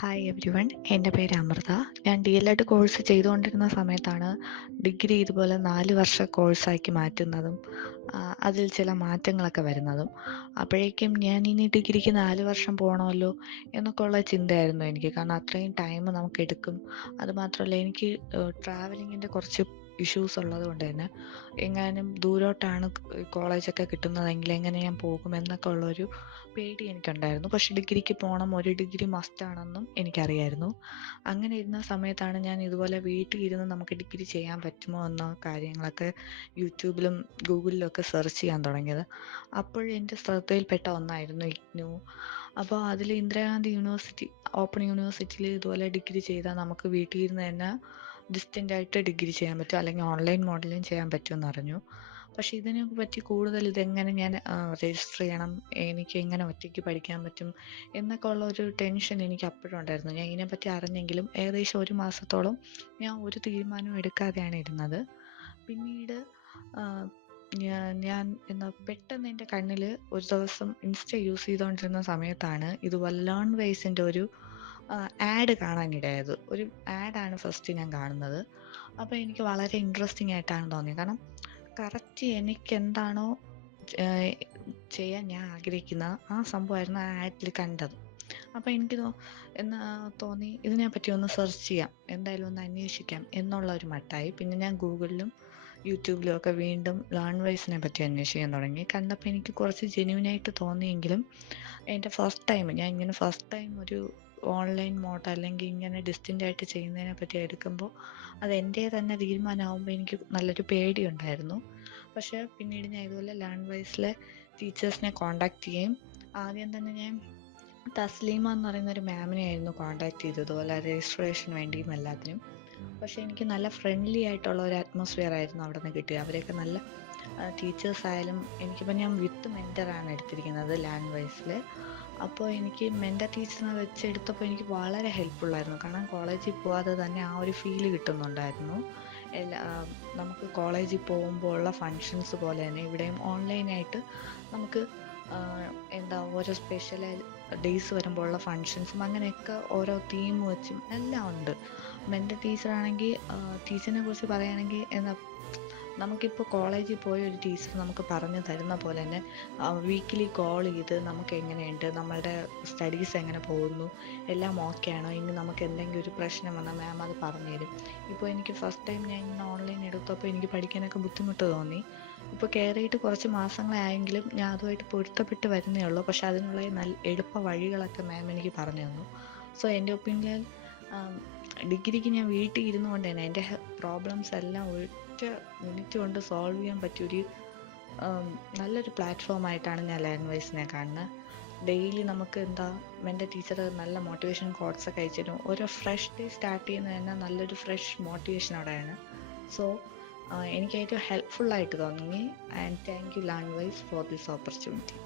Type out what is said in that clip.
Hi every one എന്റെ പേര് അമൃത. ഞാൻ ഡി എൽ എഡ് കോഴ്സ് ചെയ്തുകൊണ്ടിരുന്ന സമയത്താണ് ഡിഗ്രി ഇതുപോലെ നാല് വർഷ കോഴ്സാക്കി മാറ്റുന്നതും അതിൽ ചില മാറ്റങ്ങളൊക്കെ വരുന്നതും. അപ്പോഴേക്കും ഞാൻ ഇനി ഡിഗ്രിക്ക് നാല് വർഷം പോകണമല്ലോ എന്നൊക്കെ ഉള്ള ചിന്തയായിരുന്നു എനിക്ക്. കാരണം അത്രയും ടൈം നമുക്ക് എടുക്കും. അതുമാത്രമല്ല എനിക്ക് ട്രാവലിങ്ങിന്റെ കുറച്ച് ഇഷ്യൂസ് ഉള്ളത് കൊണ്ട് തന്നെ. എങ്ങാനും ദൂരോട്ടാണ് കോളേജൊക്കെ കിട്ടുന്നതെങ്കിൽ എങ്ങനെ ഞാൻ പോകും എന്നൊക്കെ ഉള്ളൊരു പേടി എനിക്കുണ്ടായിരുന്നു. പക്ഷെ ഡിഗ്രിക്ക് പോകണം ഒരു ഡിഗ്രി മസ്റ്റാണെന്നും എനിക്കറിയായിരുന്നു. അങ്ങനെ ഇരുന്ന സമയത്താണ് ഞാൻ ഇതുപോലെ വീട്ടിൽ ഇരുന്ന് നമുക്ക് ഡിഗ്രി ചെയ്യാൻ പറ്റുമോ എന്ന കാര്യങ്ങളൊക്കെ യൂട്യൂബിലും ഗൂഗിളിലും ഒക്കെ സെർച്ച് ചെയ്യാൻ തുടങ്ങിയത്. അപ്പോഴെന്റെ ശ്രദ്ധയിൽപ്പെട്ട ഒന്നായിരുന്നു ഇഗ്നു. അപ്പോൾ അതിൽ ഇന്ദിരാഗാന്ധി യൂണിവേഴ്സിറ്റി ഓപ്പൺ യൂണിവേഴ്സിറ്റിയിൽ ഇതുപോലെ ഡിഗ്രി ചെയ്താൽ നമുക്ക് വീട്ടിൽ ഇരുന്ന് തന്നെ ഡിസ്റ്റന്റ് ആയിട്ട് ഡിഗ്രി ചെയ്യാൻ പറ്റും അല്ലെങ്കിൽ ഓൺലൈൻ മോഡലും ചെയ്യാൻ പറ്റുമെന്ന് അറിഞ്ഞു. പക്ഷെ ഇതിനെ പറ്റി കൂടുതൽ ഇതെങ്ങനെ ഞാൻ രജിസ്റ്റർ ചെയ്യണം എനിക്ക് എങ്ങനെ ഒറ്റയ്ക്ക് പഠിക്കാൻ പറ്റും എന്നൊക്കെ ഉള്ള ഒരു ടെൻഷൻ എനിക്ക് അപ്പോഴും ഉണ്ടായിരുന്നു. ഞാൻ ഇതിനെപ്പറ്റി അറിഞ്ഞെങ്കിലും ഏകദേശം ഒരു മാസത്തോളം ഞാൻ ഒരു തീരുമാനവും എടുക്കാതെയാണ് ഇരുന്നത്. പിന്നീട് ഞാൻ ഞാൻ എന്താ പെട്ടെന്ന് എന്റെ കണ്ണിൽ ഒരു ദിവസം ഇൻസ്റ്റ യൂസ് ചെയ്തുകൊണ്ടിരുന്ന സമയത്താണ് ഇതുപോലെ ലേൺ വൈസിന്റെ ഒരു ആഡ് കാണാനിടയായത്. ഒരു ആഡാണ് ഫസ്റ്റ് ഞാൻ കാണുന്നത്. അപ്പോൾ എനിക്ക് വളരെ ഇൻട്രസ്റ്റിംഗ് ആയിട്ടാണ് തോന്നിയത്. കാരണം കറക്റ്റ് എനിക്ക് എന്താണോ ചെയ്യാൻ ഞാൻ ആഗ്രഹിക്കുന്ന ആ സംഭവമായിരുന്നു ആ ആഡിൽ കണ്ടത്. അപ്പോൾ എനിക്ക് എന്നാ തോന്നി ഇതിനെപ്പറ്റി ഒന്ന് സെർച്ച് ചെയ്യാം. എന്തായാലും ഒന്ന് അന്വേഷിക്കാം എന്നുള്ള ഒരു മട്ടായി. പിന്നെ ഞാൻ ഗൂഗിളിലും യൂട്യൂബിലും ഒക്കെ വീണ്ടും ലേൺ വൈസിനെ പറ്റി അന്വേഷിക്കാൻ തുടങ്ങി. കണ്ടപ്പോൾ എനിക്ക് കുറച്ച് ജെന്യൂനായിട്ട് തോന്നിയെങ്കിലും എന്റെ ഫസ്റ്റ് ടൈം ഞാൻ ഇങ്ങനെ ഫസ്റ്റ് ടൈം ഒരു ഓൺലൈൻ മോഡ് അല്ലെങ്കിൽ ഇങ്ങനെ ഡിസ്റ്റന്റ് ആയിട്ട് ചെയ്യുന്നതിനെ പറ്റി എടുക്കുമ്പോൾ അത് എന്റെ തന്നെ തീരുമാനമാകുമ്പോൾ എനിക്ക് നല്ലൊരു പേടിയുണ്ടായിരുന്നു പക്ഷേ പിന്നീട് ഞാൻ ഇതുപോലെ ലേൺ വൈസിലെ ടീച്ചേഴ്സിനെ കോണ്ടാക്ട് ചെയ്യും ആദ്യം തന്നെ ഞാൻ തസ്ലീമ എന്ന് പറയുന്ന ഒരു മാമിനെ ആയിരുന്നു കോണ്ടാക്ട് ചെയ്തത്. ഇതുപോലെ രജിസ്ട്രേഷൻ വേണ്ടിയും എല്ലാത്തിനും. പക്ഷേ എനിക്ക് നല്ല ഫ്രണ്ട്ലി ആയിട്ടുള്ള ഒരു അറ്റ്മോസ്ഫിയർ ആയിരുന്നു അവിടെ നിന്ന് കിട്ടിയത്. അവരെയൊക്കെ നല്ല ടീച്ചേഴ്സ് ആയാലും എനിക്കിപ്പോൾ ഞാൻ വിത്ത് മെന്ററാണ് എടുത്തിരിക്കുന്നത് ലാൻഡ് വൈസിൽ അപ്പോൾ എനിക്ക് മെന്റെ ടീച്ചറിനെ വെച്ച് എടുത്തപ്പോൾ എനിക്ക് വളരെ ഹെൽപ്ഫുള്ളായിരുന്നു കാരണം കോളേജിൽ പോവാതെ തന്നെ ആ ഒരു ഫീൽ കിട്ടുന്നുണ്ടായിരുന്നു. എല്ലാ നമുക്ക് കോളേജിൽ പോകുമ്പോൾ ഉള്ള ഫങ്ഷൻസ് പോലെ തന്നെ ഇവിടെയും ഓൺലൈനായിട്ട് നമുക്ക് എന്താ ഓരോ സ്പെഷ്യൽ ഡേയ്സ് വരുമ്പോൾ ഉള്ള ഫങ്ഷൻസും അങ്ങനെയൊക്കെ ഓരോ തീം വെച്ചും എല്ലാം ഉണ്ട്. മെന്റെ ടീച്ചറാണെങ്കിൽ ടീച്ചറിനെ കുറിച്ച് പറയുകയാണെങ്കിൽ എന്താ നമുക്കിപ്പോൾ കോളേജിൽ പോയ ഒരു ടീച്ചർ നമുക്ക് പറഞ്ഞു തരുന്ന പോലെ തന്നെ വീക്കിലി കോൾ ചെയ്ത് നമുക്ക് എങ്ങനെയുണ്ട് നമ്മളുടെ സ്റ്റഡീസ് എങ്ങനെ പോകുന്നു എല്ലാം ഓക്കെ ആണോ ഇനി നമുക്ക് എന്തെങ്കിലും ഒരു പ്രശ്നം വന്നാൽ മാം അത് പറഞ്ഞു തരും. ഇപ്പോൾ എനിക്ക് ഫസ്റ്റ് ടൈം ഞാൻ ഇങ്ങനെ ഓൺലൈൻ എടുത്തപ്പോൾ എനിക്ക് പഠിക്കാനൊക്കെ ബുദ്ധിമുട്ട് തോന്നി. ഇപ്പോൾ കയറിയിട്ട് കുറച്ച് മാസങ്ങളായെങ്കിലും ഞാൻ അതുമായിട്ട് പൊരുത്തപ്പെട്ട് വരുന്നേ ഉള്ളൂ. പക്ഷെ അതിനുള്ള നല്ല എളുപ്പ വഴികളൊക്കെ മാം എനിക്ക് പറഞ്ഞു തന്നു. സോ എന്റെ ഒപ്പീനിയൻ ഡിഗ്രിക്ക് ഞാൻ വീട്ടിൽ ഇരുന്നു കൊണ്ട് തന്നെ എന്റെ പ്രോബ്ലംസ് എല്ലാം ഒറ്റ മിനിറ്റ് സോൾവ് ചെയ്യാൻ പറ്റിയൊരു നല്ലൊരു പ്ലാറ്റ്ഫോം ആയിട്ടാണ് ഞാൻ ലേൺ വൈസിനെ കാണുന്നത് ഡെയിലി നമുക്ക് എന്താ എന്റെ ടീച്ചർ നല്ല മോട്ടിവേഷൻ കോഡ്സ് ഒക്കെ അയച്ചു തരും. ഓരോ ഫ്രഷ് ഡേ സ്റ്റാർട്ട് ചെയ്യുന്നത് തന്നെ നല്ലൊരു ഫ്രഷ് മോട്ടിവേഷൻ അവിടെയാണ്. സോ എനിക്ക് ഏറ്റവും ഹെൽപ്ഫുള്ളായിട്ട് തോന്നി. And thank you learn wise for this opportunity